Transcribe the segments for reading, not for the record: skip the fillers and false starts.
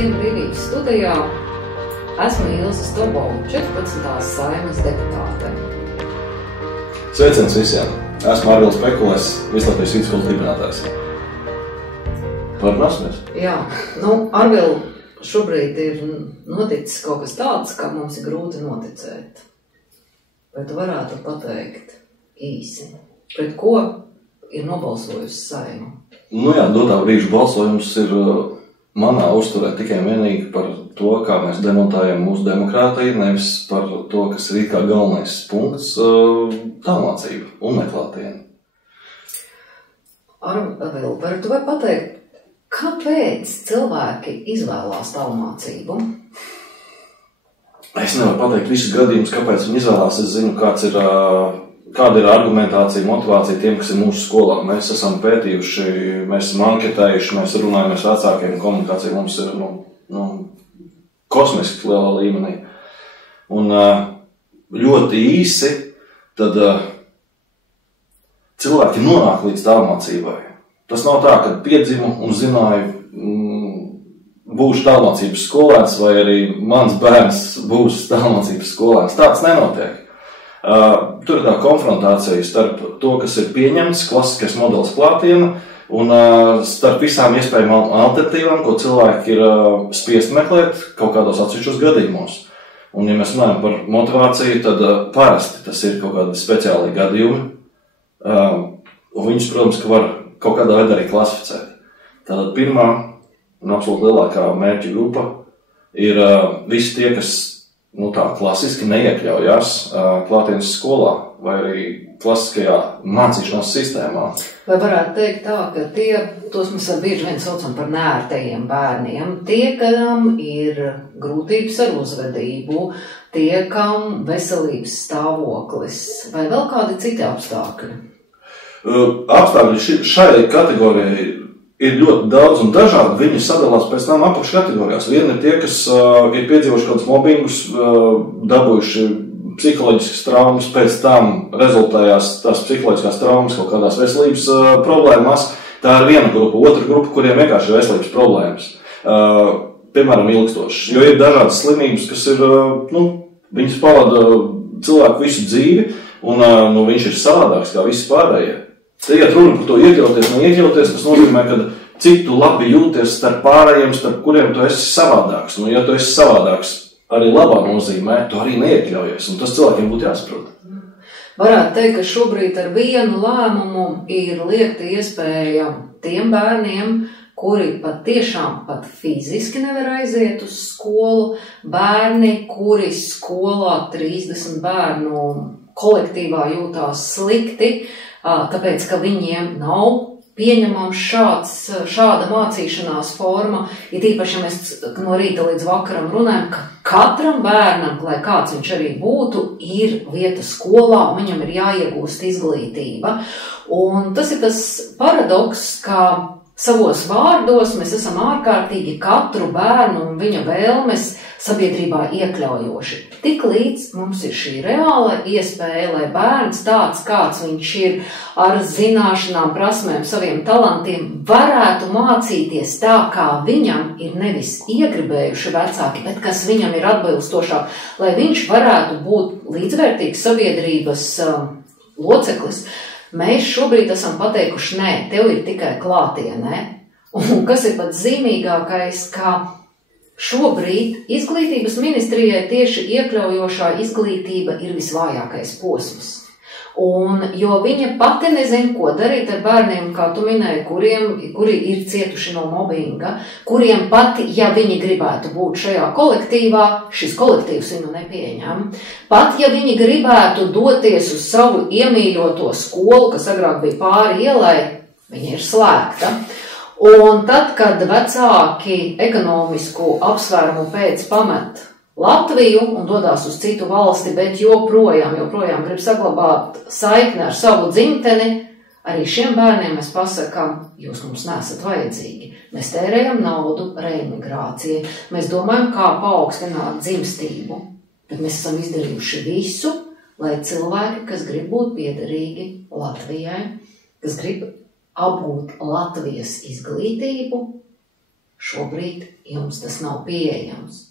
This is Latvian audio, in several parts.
Raidījuma brīvības studijā esmu Ilze Stobola, 14. Saeimas deputāte. Sveiciens visiem! Esmu Arvils Pekulis, Vislatvijas vidusskolas dibinātājs. Parunāsimies? Jā, Arvil, šobrīd ir noticis kaut kas tāds, kā mums ir grūti noticēt. Vai tu varētu pateikt īsi, pret ko ir nobalsojusi Saeima? Dotā brīža balsojums ir manā uzturē tikai vienīgi par to, kā mēs demontējam mūsu demokrātiju, nevis par to, kas ir kā galvenais punkts - tālmācība un neklātiena. Arvil, tu vari pateikt, kāpēc cilvēki izvēlās tālmācību? Es nevaru pateikt visus gadījumus, kāpēc viņi izvēlās. Es zinu, kāda ir argumentācija, motivācija tiem, kas ir mūsu skolā. Mēs esam pētījuši, mēs esam anketējuši, mēs runājam ar vecākiem, komunikācija mums ir kosmiski lielā līmenī. Un ļoti īsi tad cilvēki nonāk līdz tālmācībai. Tas nav tā, ka piedzimu un zināju, būšu tālmācības skolēns vai arī mans bērns būs tālmācības skolēns. Tāds nenotiek. Tur ir tā konfrontācija starp to, kas ir pieņemts, klasiskais modelis klātiena, un starp visām iespējamām alternatīvām, ko cilvēki ir spiest meklēt kaut kādos atsevišķos gadījumos. Un, ja mēs runājam par motivāciju, tad parasti tas ir kaut kādi speciāli gadījumi, un viņus, protams, ka var kaut kādā veidā arī klasificēt. Tātad pirmā un absolūti lielākā mērķa grupa ir visi tie, kas tā klasiski neiekļaujās klātienes skolā vai arī klasiskajā mācīšanās sistēmā. Vai varētu teikt tā, ka tos mēs bieži vien saucam par neērtajiem bērniem, tie, kam ir grūtības ar uzvedību, tie, kam veselības stāvoklis vai vēl kādi citi apstākļi? Apstākļi šai kategorijai ir ļoti daudz un dažādi, viņi sadalās pēc tam apakškategorijās. Viena ir tie, kas ir piedzīvojuši kādus mobbingus, dabūjuši psiholoģiskas traumas, pēc tam rezultējās tās psiholoģiskās traumas kaut kādās veselības problēmās. Tā ir viena grupa. Otra grupa, kuriem vienkārši ir veselības problēmas. Piemēram, ilgstošas. Jo ir dažādas slimības, kas ir, viņas pavada cilvēku visu dzīvi, un viņš ir savādāks kā visi pārējie. Tagad runa par to iekļauties, neiekļauties, tas nozīmē, ka cik tu labi jūties starp pārējiem, starp kuriem tu esi savādāks. Ja tu esi savādāks arī labā nozīmē, tu arī neiekļaujies, un tas cilvēkiem būtu jāsaprot. Varētu teikt, ka šobrīd ar vienu lēmumu ir liekta iespēja tiem bērniem, kuri patiešām pat fiziski nevar aiziet uz skolu, bērni, kuri skolā 30 bērnu kolektīvā jūtās slikti, tāpēc, ka viņiem nav pieņemams šāda mācīšanās forma, ir īpaši, ja mēs no rīta līdz vakaram runājam, ka katram bērnam, lai kāds viņš arī būtu, ir vieta skolā, un viņam ir jāiegūst izglītība. Un tas ir tas paradoks, ka savos vārdos mēs esam ārkārtīgi katru bērnu un viņa vēlmes sabiedrībā iekļaujoši. Tik līdz mums ir šī reāla iespēja, lai bērns tāds, kāds viņš ir, ar zināšanām, prasmēm, saviem talantiem, varētu mācīties tā, kā viņam ir nevis iegribējuši vecāki, bet kas viņam ir atbilstošāk, lai viņš varētu būt līdzvērtīgs sabiedrības loceklis. Mēs šobrīd esam pateikuši, nē, tev ir tikai klātienē. Un kas ir pat zīmīgākais, ka šobrīd izglītības ministrijai tieši iekļaujošā izglītība ir visvājākais posms. Jo viņa pati nezin, ko darīt ar bērniem, kā tu minēji, kuri ir cietuši no mobbinga, kuriem pati, ja viņi gribētu būt šajā kolektīvā, šis kolektīvs viņu nepieņem. Pat, ja viņi gribētu doties uz savu iemīļoto skolu, kas agrāk bija pāri ielai, viņa ir slēgta. Un tad, kad vecāki ekonomisku apsvērumu pēc pamet Latviju un dodās uz citu valsti, bet joprojām grib saglabāt saikni ar savu dzimteni, arī šiem bērniem mēs pasakām, jūs mums nesat vajadzīgi. Mēs tērējam naudu reimigrācijai, mēs domājam, kā paaugstināt dzimstību, bet mēs esam izdarījuši visu, lai cilvēki, kas grib būt piederīgi Latvijai, kas grib apgūt Latvijas izglītību, Šobrīd jums tas nav pieejams.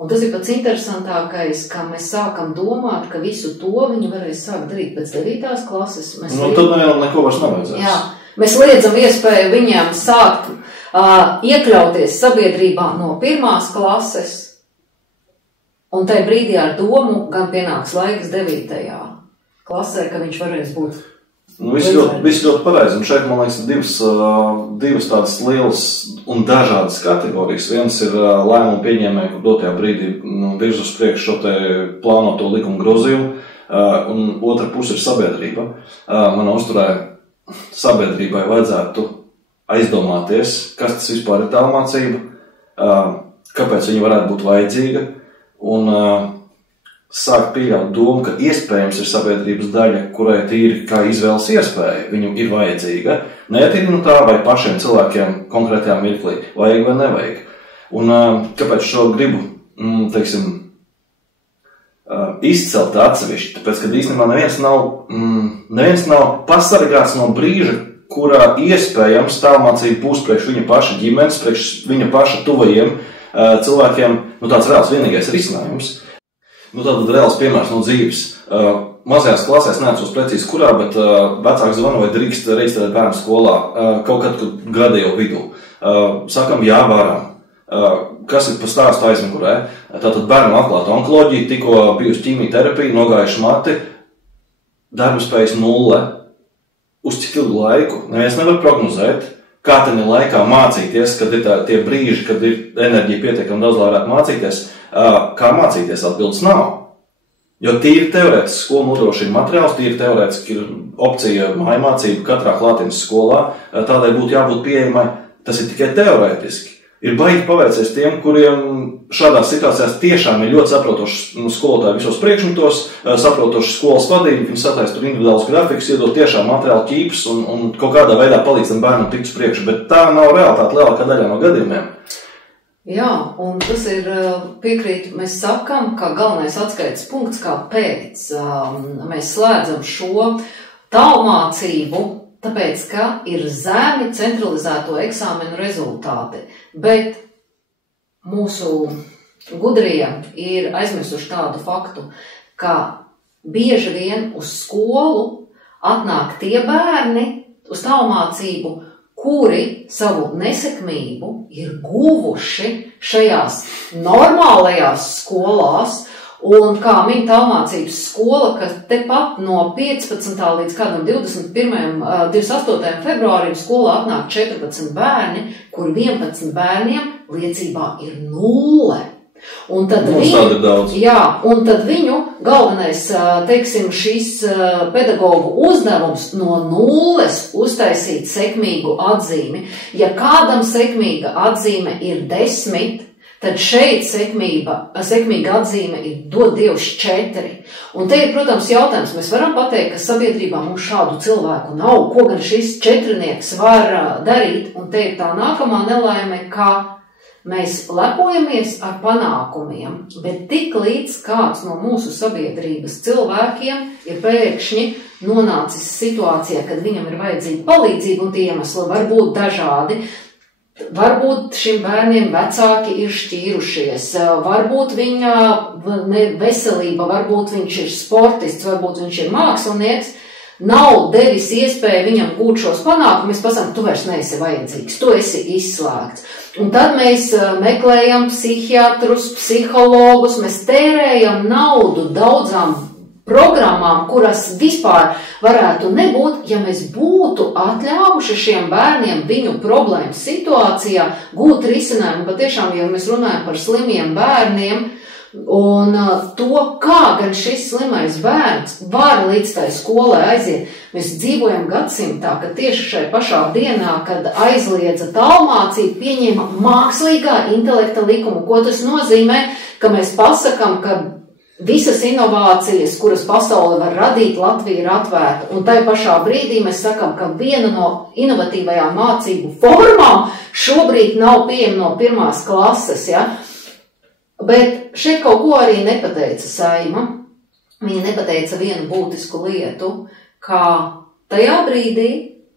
Un tas ir pats interesantākais, ka mēs sākam domāt, ka visu to viņi varēs sākt darīt pēc 9. klases. Tad neko vairs nevajadzēs. Jā, mēs liedzam iespēju viņiem sākt iekļauties sabiedrībā no 1. klases, un tajā brīdī ar domu gan pienāks laiks 9. klasē, ka viņš varēs būt. Viss ļoti pareizi, un šeit, man liekas, ir divas tādas lielas un dažādas kategorijas. Viens ir lēmumu pieņēmēji, kur dotajā brīdī virz uz priekšu šo te plānoto likumu grozījumu, un otra puse ir sabiedrība. Manā uzturē sabiedrībai vajadzētu aizdomāties, kas tas vispār ir tālmācība, kāpēc viņa varētu būt vajadzīga, un sākt pieļaut domu, ka iespējams ir sabiedrības daļa, kurai tīri kā izvēles iespēja viņu ir vajadzīga, neatkarīgi no tā, vai pašiem cilvēkiem konkrētajā mirklī vajag vai nevajag. Un kāpēc šo gribu, izcelt atsevišķi? Tāpēc, ka īstenībā neviens nav pasargāts no brīža, kurā iespējams tālmācība būs priekš viņa paša ģimenes, priekš viņa paša tuvajiem cilvēkiem, tāds reāls vienīgais risinājums. Tātad reāls piemērs no dzīves. Mazajās klasēs neatceros precīzi kurā, bet vecāks zvana, vai drīkst reģistrēt bērnu skolā kaut kad gadējo vidū. Sakam, jā, varam. Kas ir pa stāstu aizmugurē? Tātad bērnu atklāta onkoloģija, tikko bijusi ķīmijterapija, nogājuši mati, darba spējas 0. Uz cik ilgu laiku? Neviens nevar prognozēt, kā tam ir laikā mācīties, kad ir tie brīži, kad ir enerģija pietiekami daudz, lai varētu mācīties. Kā mācīties, atbildes nav. Jo tīri teorētiski skola nodrošina materiālus, tīri teorētiski ir opcija mājmācība katrā klātienes skolā, tādai būtu jābūt pieejamai. Tas ir tikai teorētiski. Ir baigi paveicies tiem, kuriem šādās situācijās tiešām ir ļoti saprotoši skolotāji visos priekšmetos, saprotoši skolas vadību, viņi sataisa tur individuāls grafiks, iedod tiešām materiālu ķīpus un kaut kādā veidā palīdz tam bērnam tikt uz priekšu, bet tā nav realitāte lielākā daļā no gadījumiem. Jā, un tas ir piekrīt, mēs sakam, ka galvenais atskaites punkts, kāpēc mēs slēdzam šo tālmācību, tāpēc, ka ir zemi centralizēto eksāmenu rezultāti, bet mūsu gudrie ir aizmirsuši tādu faktu, ka bieži vien uz skolu atnāk tie bērni uz tālmācību, kuri savu nesekmību ir guvuši šajās normālajās skolās, un kā min tālmācības skola, ka tepat no 15. līdz kādam 28. februārim skolā atnāk 14 bērni, kur 11 bērniem liecībā ir 0. Un tad, un tad viņu galvenais, šīs pedagogu uzdevums no 0 uztaisīt sekmīgu atzīmi. Ja kādam sekmīga atzīme ir 10, tad šeit sekmīga atzīme ir dod Dievs 4. Un te ir, protams, jautājums, mēs varam pateikt, ka sabiedrībā mums šādu cilvēku nav, ko gan šis 4-nieks var darīt, un te ir tā nākamā nelaime, ka mēs lepojamies ar panākumiem, bet tik līdz kāds no mūsu sabiedrības cilvēkiem ir pēkšņi nonācis situācijā, kad viņam ir vajadzīga palīdzība, un tie iemesli var būt dažādi. Varbūt šim bērniem vecāki ir šķīrušies, varbūt viņa veselība, varbūt viņš ir sportists, varbūt viņš ir mākslinieks, nav devis iespēju viņam gūt šos panākumus, mēs pasakām, tu vairs neesi vajadzīgs, tu esi izslēgts. Un tad mēs meklējam psihiatrus, psihologus, mēs tērējam naudu daudzām programmām, kuras vispār varētu nebūt, ja mēs būtu atļāvuši šiem bērniem viņu problēmu situācijā gūt risinājumu. Patiešām, ja mēs runājam par slimiem bērniem, un to, kā gan šis slimais bērns var līdz tai skolai aiziet. Mēs dzīvojam gadsimtā, ka tieši šai pašā dienā, kad aizliedza tālmācību, pieņēma mākslīgā intelekta likumu. Ko tas nozīmē? Ka mēs pasakam, ka visas inovācijas, kuras pasaule var radīt, Latvija ir atvērta. Un tai pašā brīdī mēs sakam, ka viena no inovatīvajām mācību formām šobrīd nav pieejama no 1. klases, ja? Bet šeit kaut ko arī nepateica Saima. Viņa nepateica vienu būtisku lietu, ka tajā brīdī,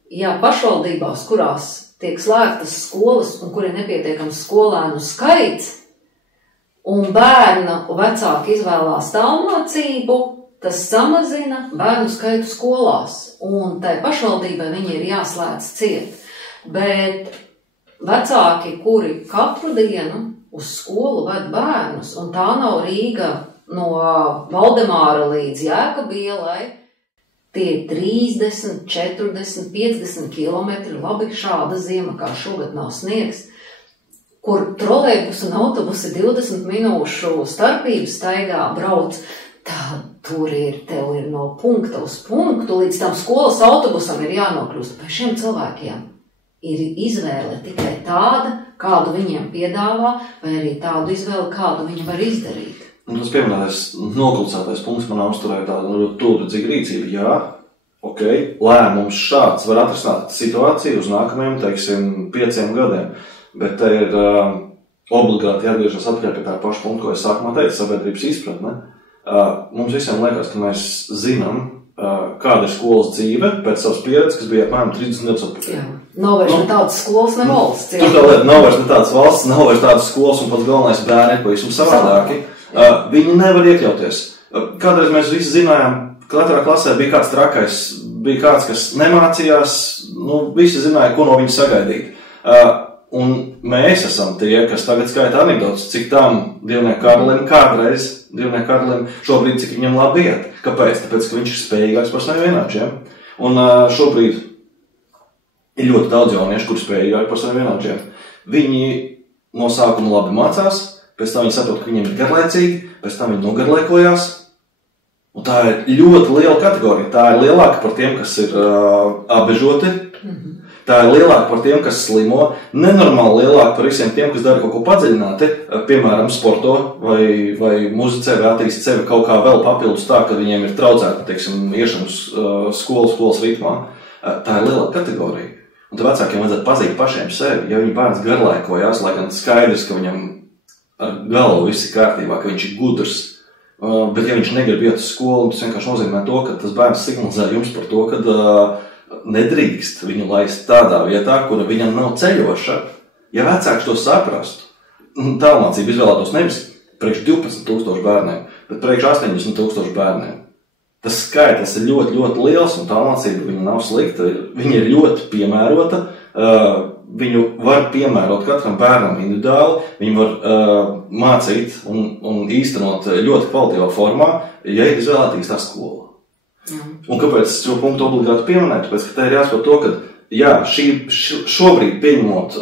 ja pašvaldībās, kurās tiek slēgtas skolas un kur ir nepietiekams skolēnu skaits, un bērnu vecāki izvēlās tālmācību, tas samazina bērnu skaitu skolās, un tai pašvaldībai viņi ir jāslēdz ciet. Bet vecāki, kuri katru dienu uz skolu ved bērnus, un tā nav Rīga no Valdemāra līdz Jēkab ielai, tie 30, 40, 50 kilometri, labi, šāda ziema kā šogad nav sniegs, kur trolejbus un autobusi 20 minūšu starpības staigā brauc, tā tur tev ir no punkta uz punktu, līdz tam skolas autobusam ir jānokļūst. Vai šiem cilvēkiem ir izvēle tikai tāda, kādu viņiem piedāvā, vai arī tādu izvēli, kādu viņi var izdarīt? Un tas pieminētais noklusētais punkts manā uzturē tāda tūredzīga rīcība. Jā, ok, lēmums šāds var atrisināt situāciju uz nākamajiem, teiksim, 5 gadiem, bet te ir obligāti jāatgriežas atpakaļ pie tā paša punkta, ko es sākumā teicu, sabiedrības izpratne. Mums visiem liekas, ka mēs zinām, kāda ir skolas dzīve pēc savas pieredzes, kas bija apmēram 30 gadus atpakaļ. Nav vairs ne tādas skolas, ne valsts. Tur tā lieta, nav vairs ne tādas valsts, nav vairs tādas skolas, un pats galvenais bērni ir pavisam savādāki. Viņi nevar iekļauties. Kādreiz mēs visi zinājām, katrā klasē bija kāds trakais, bija kāds, kas nemācījās, visi zināja, ko no viņa sagaidīt. Un mēs esam tie, kas tagad skaita anekdotas, cik tām Divnieku Kārlim kādreiz, Divnieku Kārlim šobrīd, cik viņam labi iet. Kāpēc? Tāpēc, ka viņš ir spējīgāks par saviem vienāčiem. Un šobrīd ir ļoti daudz jauniešu, kuri spējīgāki par saviem vienāčiem. Viņi no sākuma labi mācās, pēc tam viņi saprot, ka viņiem ir garlaicīgi, pēc tam viņi nogarlaikojās. Un tā ir ļoti liela kategorija. Tā ir lielāka par tiem, kas ir apbežoti. Tā ir lielāka par tiem, kas slimo. Nenormāli lielāka par visiem tiem, kas dara kaut ko padziļināti, piemēram, sporto vai muzicē, vai attīst sevi kaut kā vēl papildus tā, ka viņiem ir traucēta, teiksim, iešanas skolas ritmā. Tā ir lielāka kategorija. Un tad vecākiem vajadzētu pazīt pašiem sevi. Ja viņa bērns garlaikojās, lai gan skaidrs, ka viņam ar galvu viss ir kārtībā, ka viņš ir gudrs, bet ja viņš negrib iet uz skolu, tas vienkārši nozīmē to, ka tas bērns signalizē jums par to, ka nedrīkst viņu laist tādā vietā, kura viņam nav ceļoša. Ja vecāks to saprastu, tālmācību izvēlētos nevis priekš 12,000 bērniem, bet priekš 80,000 bērniem. Tas skaitlis ir ļoti, ļoti liels, un tālmācība viņa nav slikta. Viņa ir ļoti piemērota. Viņu var piemērot katram bērnam individuāli. Viņu var mācīt un īstenot ļoti kvalitīvā formā, ja ir izvēlēta īstā skola. Un kāpēc es šo punktu obligāti pieminētu? Tāpēc, ka te ir jāsaprot to, ka jā, šobrīd pieņemot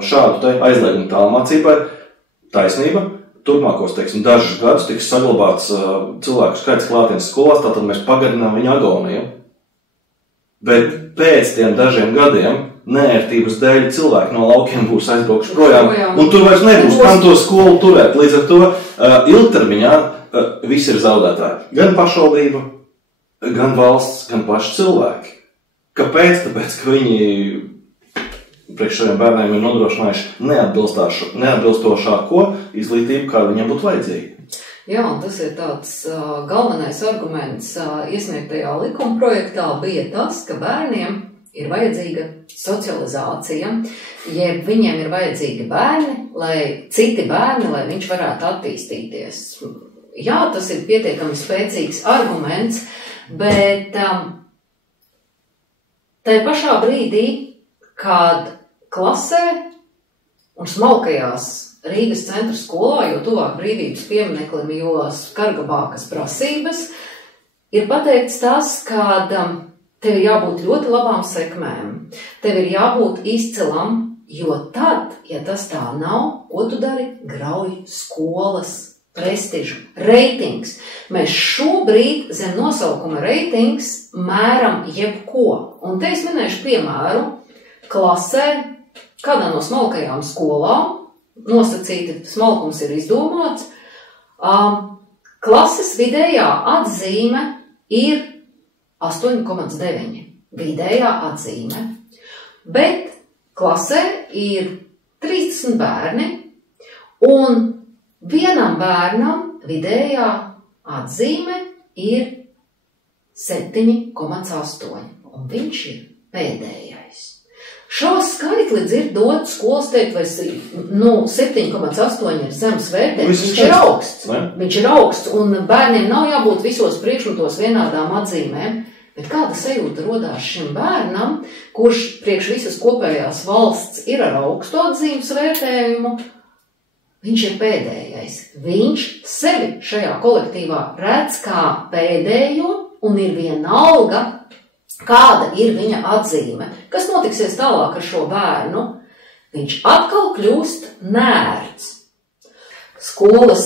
šādu te aizliegumu tālmācībai, taisnība, turpmākos, teiksim, dažus gadus tiks saglabāts cilvēku skaits klātienes skolās, tātad mēs pagarinām viņa agoniju. Bet pēc tiem dažiem gadiem neērtības dēļ cilvēki no laukiem būs aizbraukši projām, un tur vairs nebūs, kam to skolu turēt. Līdz ar to ilgtermiņā visi ir zaudētāji. Gan pašvaldība, gan valsts, gan paši cilvēki. Kāpēc? Tāpēc, ka viņi priekš saviem bērniem ir nodrošinājuši neatbilstošāko izglītību, kā viņiem būtu vajadzīga. Jā, un tas ir tāds galvenais arguments iesniegtajā likuma projektā bija tas, ka bērniem ir vajadzīga socializācija, jeb viņiem ir vajadzīgi bērni, citi bērni, lai viņš varētu attīstīties. Jā, tas ir pietiekami spēcīgs arguments, bet tajā pašā brīdī, kad klasē un smalkajās Rīgas centra skolā, jo tuvāk brīvības piemineklim, jo skargabākas prasības, ir pateikts tas, ka tev ir jābūt ļoti labām sekmēm, tev ir jābūt izcilam, jo tad, ja tas tā nav, ko tu dari? Grauj skolas prestižu, reitings. Mēs šobrīd zem nosaukuma reitings mēram jebko. Un te es minēšu piemēru klasē, kādā no smalkajām skolām, nosacīti smalkums ir izdomāts, klases vidējā atzīme ir 8,9. Vidējā atzīme. Bet klasē ir 30 bērni, un vienam bērnam vidējā atzīme ir 7,8. Un viņš ir pēdējais. Šā skaitli dzird dot skolas teikt, vai 7,8 ir zemes vērtējums. Viņš ir augsts. Viņš ir augsts, un bērniem nav jābūt visos priekšmetos vienādām atzīmēm. Bet kāda sajūta rodās šim bērnam, kurš priekš visas kopējās valsts ir ar augstu atzīmes vērtējumu, viņš ir pēdējais. Viņš sevi šajā kolektīvā redz kā pēdējo, un ir vienalga, kāda ir viņa atzīme. Kas notiksies tālāk ar šo bērnu? Viņš atkal kļūst nērts. Skolas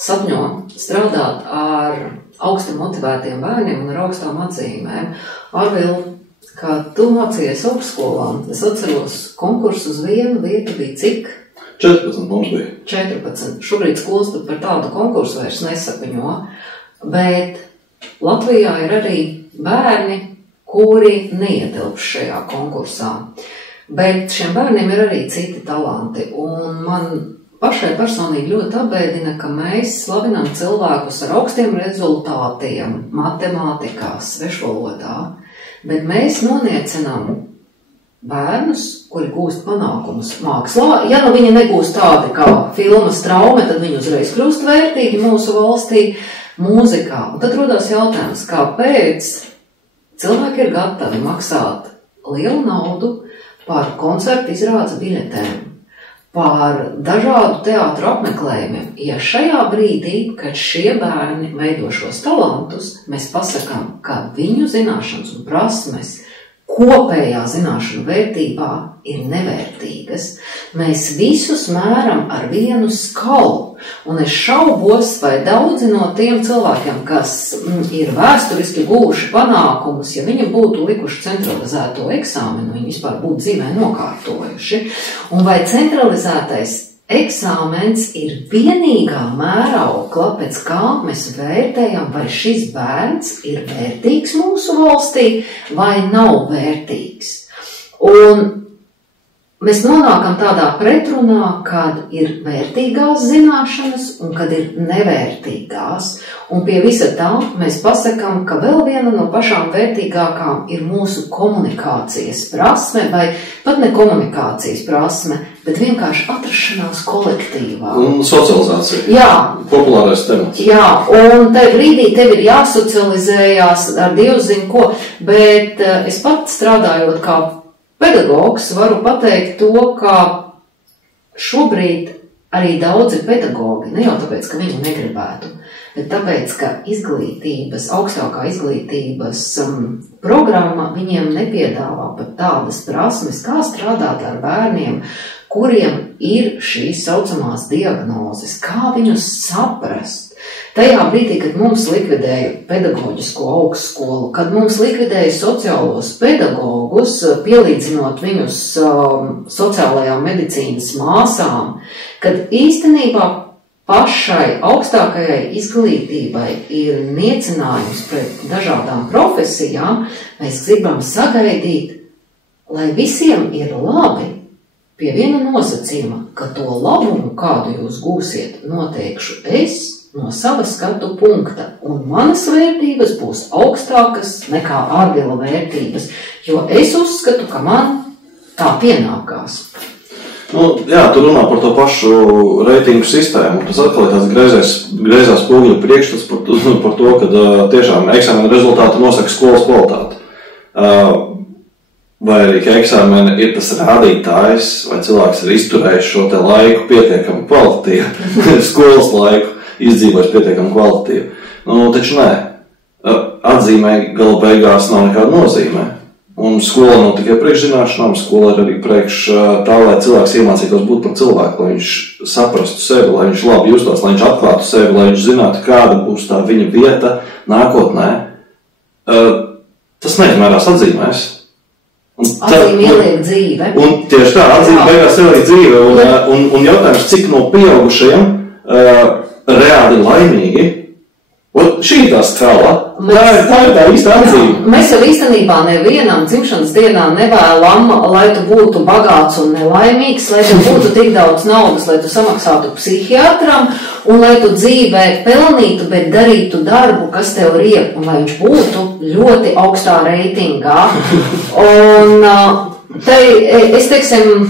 sapņo strādāt ar augsti motivētiem bērniem un ar augstām atzīmēm. Arvil, kad tu mācījies augstskolām, es atceros, konkursu uz vienu vietu bija cik? 14 mums bija. 14. Šobrīd skolas pat par tādu konkursu vairs nesapiņo, bet Latvijā ir arī bērni, kuri neietilpš šajā konkursā. Bet šiem bērniem ir arī citi talanti, un man pašai personīgi ļoti apbēdina, ka mēs slavinām cilvēkus ar augstiem rezultātiem matemātikā, svešvalodā, bet mēs noniecinām bērnus, kuri gūst panākumus mākslā. Ja nu viņi negūst tādi kā filmas traume, tad viņi uzreiz kļūst vērtīgi mūsu valstī mūzikā. Un tad rodās jautājums, kāpēc cilvēki ir gatavi maksāt lielu naudu par koncertu izrādes biļetēm, par dažādu teātru apmeklējumiem. Ja šajā brīdī, kad šie bērni veido šos talantus, mēs pasakām, ka viņu zināšanas un prasmes kopējā zināšanu vērtībā ir nevērtīgas. Mēs visus mēram ar vienu skalu, un es šaubos, vai daudzi no tiem cilvēkiem, kas ir vēsturiski guvuši panākumus, ja viņi būtu likuši centralizēto eksāmenu, viņi vispār būtu dzīvē nokārtojuši, un vai centralizētais eksāmens ir vienīgā mēraukla, pēc kā mēs vērtējam, vai šis bērns ir vērtīgs mūsu valstī vai nav vērtīgs. Un mēs nonākam tādā pretrunā, kad ir vērtīgās zināšanas un kad ir nevērtīgās. Un pie visa tā mēs pasakām, ka vēl viena no pašām vērtīgākām ir mūsu komunikācijas prasme, vai pat ne komunikācijas prasme, bet vienkārši atrašanās kolektīvā. Un socializācija. Jā. Populārais temats. Jā, un tajā brīdī tev ir jāsocializējās ar Dievs zina ko, bet es pat strādājot kā pedagogs varu pateikt to, ka šobrīd arī daudzi pedagogi, ne jau tāpēc, ka viņi negribētu, bet tāpēc, ka augstākā izglītības programma viņiem nepiedāvā pat tādas prasmes, kā strādāt ar bērniem, kuriem ir šīs saucamās diagnozes, kā viņus saprast. Tajā brīdī, kad mums likvidēja pedagoģisko augstskolu, kad mums likvidēja sociālos pedagogus, pielīdzinot viņus sociālajām medicīnas māsām, kad īstenībā pašai augstākajai izglītībai ir niecinājums pret dažādām profesijām, mēs gribam sagaidīt, lai visiem ir labi, pie viena nosacījuma, ka to labumu, kādu jūs gūsiet, noteikšu es no sava skatu punkta, un manas vērtības būs augstākas nekā Arvila vērtības, jo es uzskatu, ka man tā pienākās. Jā, tu runā par to pašu reitingu sistēmu. Tas atkal ir tāds greizās spoguļa priekšstats par to, ka tiešām eksāmena rezultāti nosaka skolas kvalitāti. Vai arī, ka eksāmena ir tas rādītājs, vai cilvēks ir izturējis šo te laiku pietiekami kvalitatīvu, skolas laiku izdzīvojis pietiekami kvalitatīvu. Taču nē, atzīmē gala beigās nav nekāda nozīme. Un skola nav tikai priekšzināšanām, skola ir arī priekš tā, lai cilvēks iemācītos būt par cilvēku, lai viņš saprastu sevi, lai viņš labi justos, lai viņš atklātu sevi, lai viņš zinātu, kāda būs tā viņa vieta nākotnē. Tas neizmērās atzīmēs. Atzīme ieliek dzīve. Un tieši tā, atzīme beigās ieliek dzīve. Un jautājums, cik no pieaugušajiem reāli laimīgi. Un šī ir tā skala. Tā ir tā īsta atzīme. Mēs jau īstenībā nevienam dzimšanas dienā nevēlam, lai tu būtu bagāts un nelaimīgs, lai tu būtu tik daudz naudas, lai tu samaksātu psihiatram un lai tu dzīvē pelnītu, bet darītu darbu, kas tev riep, un lai viņš būtu ļoti augstā reitingā. Un Es teiksim,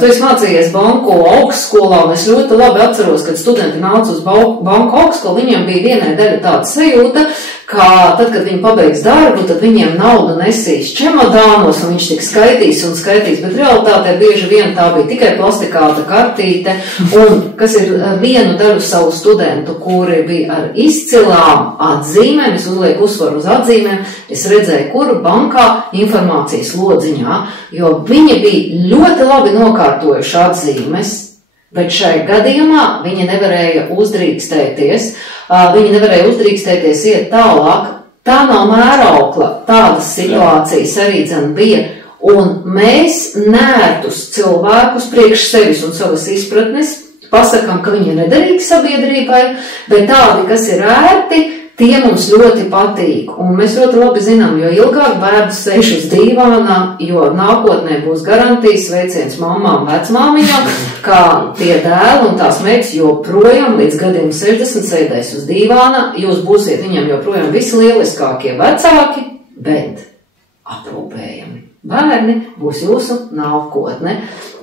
tu esi mācījies banku augstskolā, un es ļoti labi atceros, kad studenti nāca uz banku augstskolu, viņiem bija vienai daļa tāda sajūta, ka tad, kad viņi pabeigs darbu, tad viņiem naudu nesīs čemodānos, un viņš tik skaitīs, bet realitātē bieži vien tā bija tikai plastikāta kartīte, un kas ir vienu daļu savu studentu, kuri bija ar izcilām atzīmēm, es uzlieku uzsvaru uz atzīmēm, es redzēju, kuru bankā informācijas lodziņā, jo viņi bija ļoti labi nokārtojuši atzīmes, bet šai gadījumā viņi nevarēja uzdrīkstēties, iet tālāk. Tā nav mēraukla, tādas situācijas arī dzen bija, un mēs nērtus cilvēkus priekš sevis un savas izpratnes pasakām, ka viņi ir nederīgi sabiedrībai, bet tādi, kas ir ērti, tie mums ļoti patīk, un mēs ļoti labi zinām, jo ilgāk bērns sēž uz dīvānā, jo nākotnē būs garantijas veiciens mammām, vecmāmiņām, kā tie dēli un tās meitas joprojām līdz gadiem 60 sēdēs uz dīvāna, jūs būsiet viņam joprojām vislieliskākie vecāki, bet aprūpējami. Bērni būs jūsu nākotne.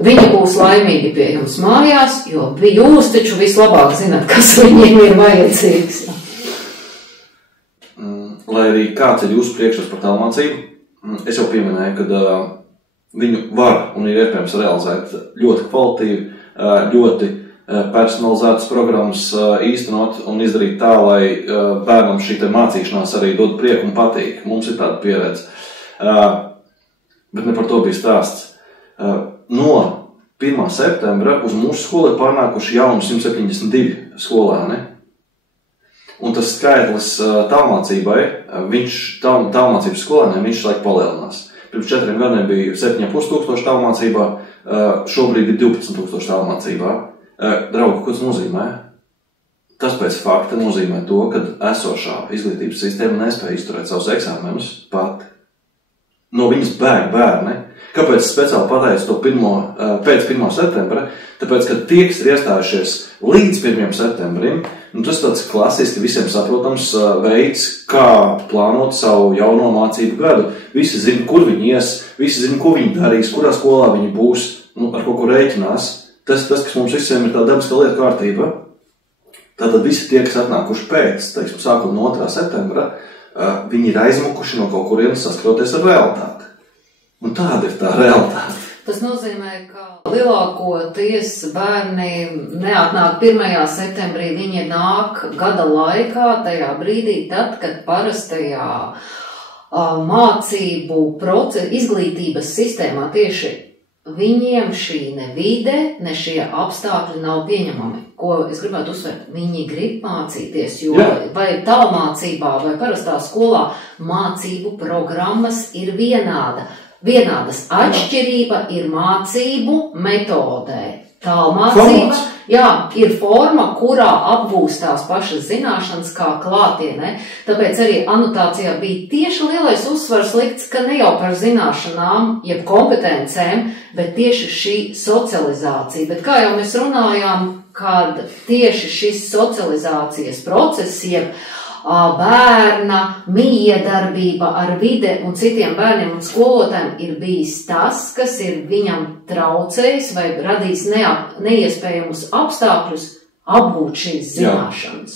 Viņi būs laimīgi pie jums mājās, jo jūs taču vislabāk zināt, kas viņiem ir vajadzīgs. Lai arī kāds ir jūsu priekšstats par tālmācību, es jau pieminēju, ka viņu var un ir iespējams realizēt ļoti kvalitīvi, ļoti personalizētas programmas īstenot un izdarīt tā, lai bērnam šī mācīšanās arī dod prieku un patīk. Mums ir tāda pieredze. Bet ne par to bija stāsts. No 1. septembra uz mūsu skolu ir pārnākuši jauni 172 skolēni. Un tas skaitlis tālmācībai, tālmācības skolēniem, viņš laik palielinās. Pirms 4 gadiem bija 7,5 tālmācībā, šobrīd ir 12,000 tālmācībā. Draugi, ko tas nozīmē? Tas pēc fakta nozīmē to, ka esošā izglītības sistēma nespēja izturēt savus eksāmenus pat. No viņas bēg bērni. Kāpēc speciāli pateicu to pēc 1. septembra? Tāpēc, ka tie, kas ir iestājušies līdz 1. septembrim, tas tāds klasiski visiem saprotams veids, kā plānot savu jauno mācību gadu. Visi zina, kur viņi ies, visi zina, ko viņi darīs, kurā skolā viņi būs, ar ko rēķinās. Tas, kas mums visiem ir tā dabiska lieta kārtība. Tātad visi tie, kas atnākuši pēc, sākot no 2. septembra, viņi ir aizmukuši no kaut kurienes saskroties ar realitāti. Un tāda ir tā realitāte. Tas nozīmē, ka lielākoties bērni neatnāk 1. septembrī, viņi nāk gada laikā, tajā brīdī, tad, kad parastajā mācību izglītības sistēmā tieši viņiem šī ne vide, ne šie apstākļi nav pieņemami. Ko es gribētu uzsvērt, viņi grib mācīties, jo vai tālmācībā, vai parastā skolā mācību programmas ir vienādas. Atšķirība ir mācību metodē. Tālmācība, ir forma, kurā apgūst tās pašas zināšanas kā klātienē. Tāpēc arī anotācijā bija tieši lielais uzsvars likts, ka ne jau par zināšanām, jeb kompetencēm, bet tieši šī socializācija. Bet kā jau mēs runājām, kad tieši šis socializācijas process, jeb bērna miedarbība ar vide un citiem bērniem un skolotājiem ir bijis tas, kas ir viņam traucējis vai radījis neiespējamus apstākļus apgūt šīs zināšanas.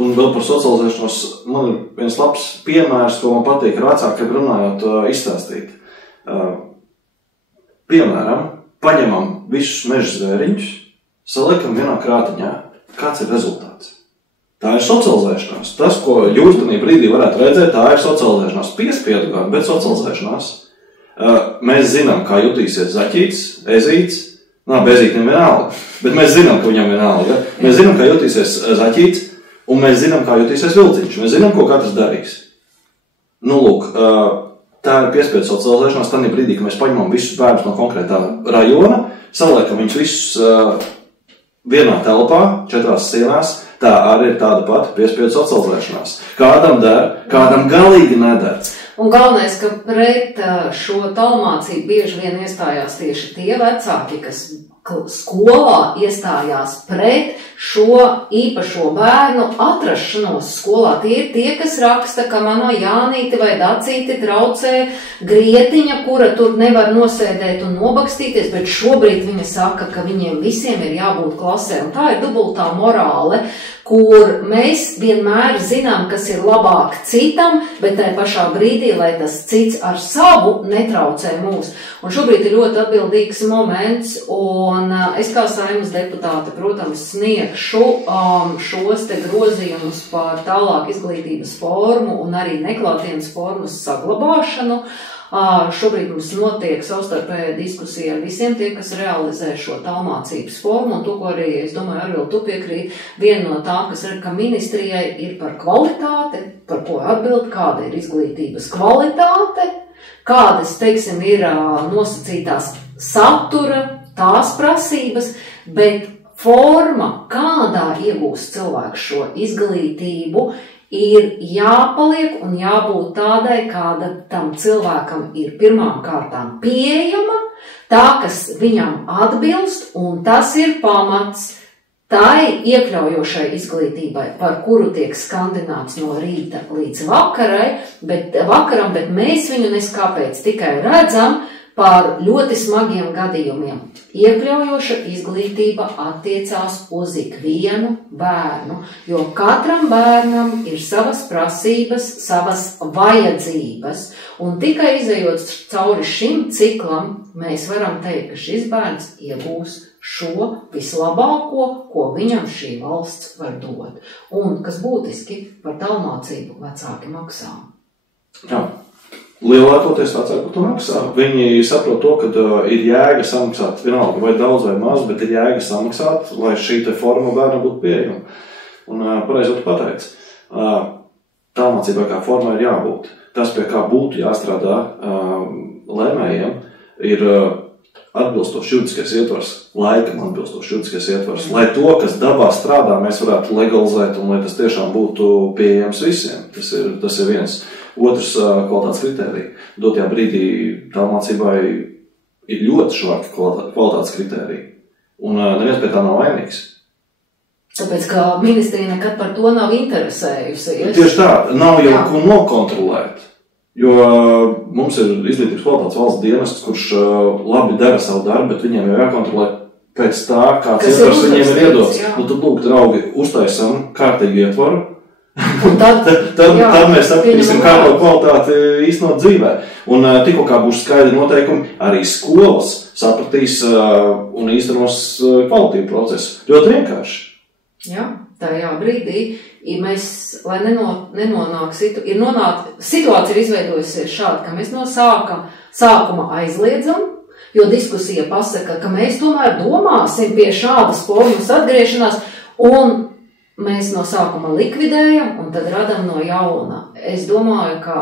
Un vēl par socializēšanos, man ir viens labs piemērs, ko man patīk ar vecākiem runājot izstāstīt. Piemēram, paņemam visus meža zvēriņus, saliekam vienā krātiņā. Kāds ir rezultāts? Tā ir socializēšanās. Tas, ko jūs tajā brīdī varētu redzēt, tā ir socializēšanās. Piespiedu gan, bet socializēšanās. Mēs zinām, kā jutīsies zaķīts, ezīts. Bezītiem vienalga, bet mēs zinām, ka viņam vienalga. Mēs zinām, kā jutīsies zaķīts, un mēs zinām, kā jutīsies vilciņš. Mēs zinām, ko katrs darīs. Tā ir piespiedu socializēšanās tajā brīdī, ka mēs paņemam visus bērnus no konkrētā rajona, saliekam viņus visus vienā telpā, 4 sienās. Tā arī ir tāda pati piespiedu socializēšanās. Kādam der, kādam galīgi neder. Un galvenais, ka pret šo tālmācību bieži vien iestājās tieši tie vecāki, kas skolā iestājās pret šo īpašo bērnu atrašanos skolā. Tie ir tie, kas raksta, ka manā Jānīti vai Dacīti traucē grietiņa, kura tur nevar nosēdēt un nobakstīties, bet šobrīd viņa saka, ka viņiem visiem ir jābūt klasē. Un tā ir dubultā morāle, kur mēs vienmēr zinām, kas ir labāk citam, bet tajā pašā brīdī, lai tas cits ar savu netraucē mūs. Un šobrīd ir ļoti atbildīgs moments, un es kā Saeimas deputāte, protams, sniegšu šos te grozījumus par tālāk izglītības formu un arī neklātienes formas saglabāšanu. Šobrīd mums notiek savstarpēja diskusija ar visiem tie, kas realizē šo tālmācības formu, un to, ko arī, es domāju, Arvil, tu piekrīt, viena no tām, kas ir, ka ministrijai ir par kvalitāti, par ko atbild, kāda ir izglītības kvalitāte, kādas, teiksim, ir nosacītās satura, tās prasības, bet forma, kādā iegūst cilvēks šo izglītību, ir jāpaliek un jābūt tādai, kāda tam cilvēkam ir pirmām kārtām pieejama, tā, kas viņam atbilst, un tas ir pamats tai iekļaujošai izglītībai, par kuru tiek skandināts no rīta līdz vakaram, bet mēs viņu neskāpēc tikai redzam par ļoti smagiem gadījumiem. Iekļaujoša izglītība attiecās uz ikvienu bērnu, jo katram bērnam ir savas prasības, savas vajadzības, un tikai izejot cauri šim ciklam, mēs varam teikt, ka šis bērns iegūs šo vislabāko, ko viņam šī valsts var dot. Un, kas būtiski, par tālmācību vecāki maksā. Jā. Lielākoties vecāki par to maksā. Viņi saprot to, ka ir jēga samaksāt, vienalga vai daudz vai maz, bet ir jēga samaksāt, lai šī te forma bērnam būtu pieejama. Un pareizi tu pateici, tālmācībai kā formai ir jābūt. Tas, pie kā būtu jāstrādā lēmējiem, ir atbilstošs juridiskais ietvars, laikam atbilstošs juridiskais ietvars, lai to, kas dabā strādā, mēs varētu legalizēt un lai tas tiešām būtu pieejams visiem. Tas ir viens. Otrs kvalitātes kritērija. Dotajā brīdī tālmācībai ir ļoti švaki kvalitātes kritērija. Un neviens pie tā nav vainīgs. Tāpēc, ka ministrija nekad par to nav interesējusies. Tieši tā, nav jau ko nokontrolēt. Jo mums ir izglītības kvalitātes valsts dienests, kurš labi dara savu darbu, bet viņiem jau jākontrolē pēc tā, kāds ietvars viņiem ir iedots. Nu, tad, lūk, draugi, uztaisam kārtīgi ietvaru. Tad mēs sapratīsim, kā to kvalitāti īstenot dzīvē. Un tikko kā būs skaidri noteikumi, arī skolas sapratīs un īstenos kvalitīvu procesu. Ļoti vienkārši. Jā, tajā brīdī, ja mēs, lai nenonāk situācija ir izveidojusies šādi, ka mēs no sākuma aizliedzam, jo diskusija pasaka, ka mēs tomēr domāsim pie šādas formas atgriešanās, un mēs no sākuma likvidējam un tad radam no jauna. Es domāju, ka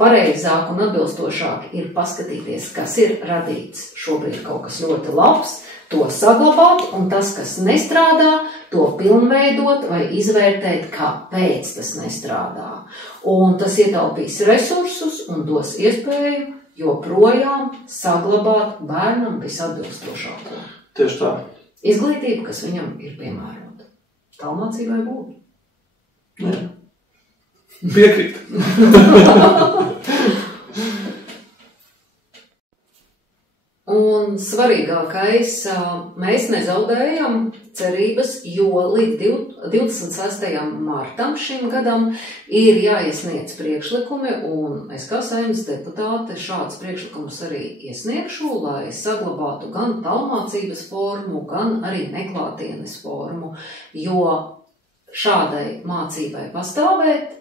pareizāk un atbilstošāk ir paskatīties, kas ir radīts šobrīd kaut kas ļoti labs, to saglabāt, un tas, kas nestrādā, to pilnveidot vai izvērtēt, kāpēc tas nestrādā. Un tas ietaupīs resursus un dos iespēju joprojām saglabāt bērnam visatbilstošāko. Tieši tā. Izglītība, kas viņam ir piemērota. Tālmācībai būtu. Jā. Piekrīt. Un svarīgākais, mēs nezaudējam cerības, jo līdz 26. martam šim gadam ir jāiesniedz priekšlikumi, un es kā Saeimas deputāte šādus priekšlikumus arī iesniegšu, lai saglabātu gan tālmācības formu, gan arī neklātienes formu, jo šādai mācībai pastāvēt,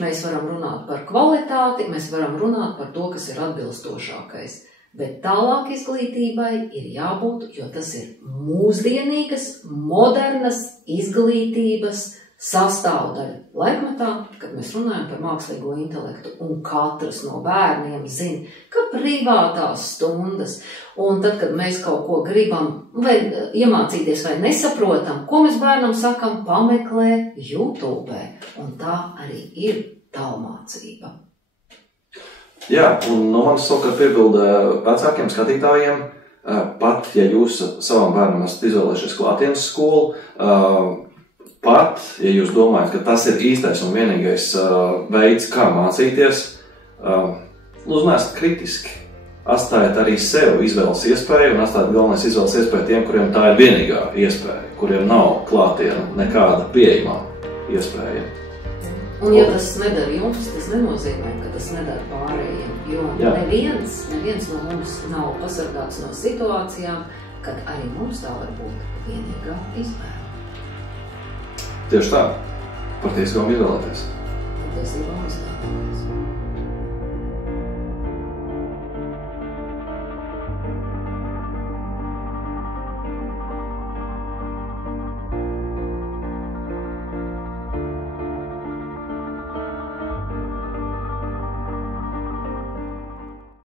mēs varam runāt par kvalitāti, mēs varam runāt par to, kas ir atbilstošākais. Bet tālāk izglītībai ir jābūt, jo tas ir mūsdienīgas, modernas izglītības sastāvdaļa laikmetā, kad mēs runājam par mākslīgo intelektu, un katrs no bērniem zina, ka privātās stundas, un tad, kad mēs kaut ko gribam vai iemācīties vai nesaprotam, ko mēs bērnam sakam, pameklē YouTube, un tā arī ir tālmācība. Jā, un no manis savukārt piebilda vecākiem skatītājiem, pat, ja jūs savam bērnam esat izvēlējušies klātienes skolu, pat, ja jūs domājat, ka tas ir īstais un vienīgais veids, kā mācīties, lūdzu, neesat kritiski. Atstājiet arī sev izvēles iespēju un atstājiet galvenais izvēles iespēju tiem, kuriem tā ir vienīgā iespēja, kuriem nav klātiena nekāda pieejamā iespēja. Un ja tas nedara jums, tas nenozīmē, ka tas nedara pārējiem, jo neviens no mums nav pasargāts no situācijām, kad arī mums tā var būt vienīgā izvēle. Tieši tā, par tiesībām izvēlēties. Par tiesībām izvēlēties.